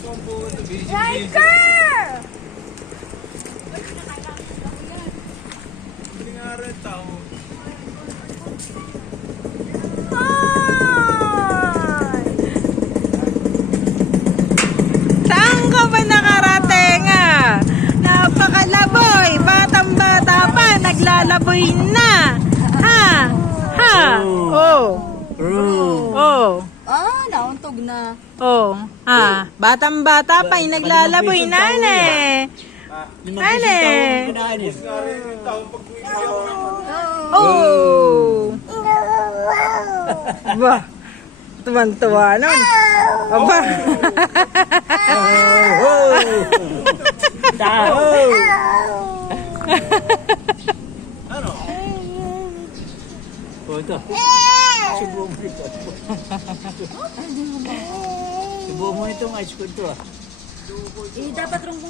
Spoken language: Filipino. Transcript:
Riker! Hindi nga rin tao. Saan ka ba nakarating ah? Napakalaboy, batang-bata pa, naglalaboy na. Ha? Ha? Oh. Oh. Ah, nauntog na. Oh. Ha? Batang-bata pa, naglalaboy na eh. Ano eh? Nga rin yung tao pag umiiyak. Oh. Ba. Tuwan-tuwa nun. Aba. Ano? Oh, ito. Subuho mo ito. Subuho mo itong ice cream to ah. Eh, dapat rong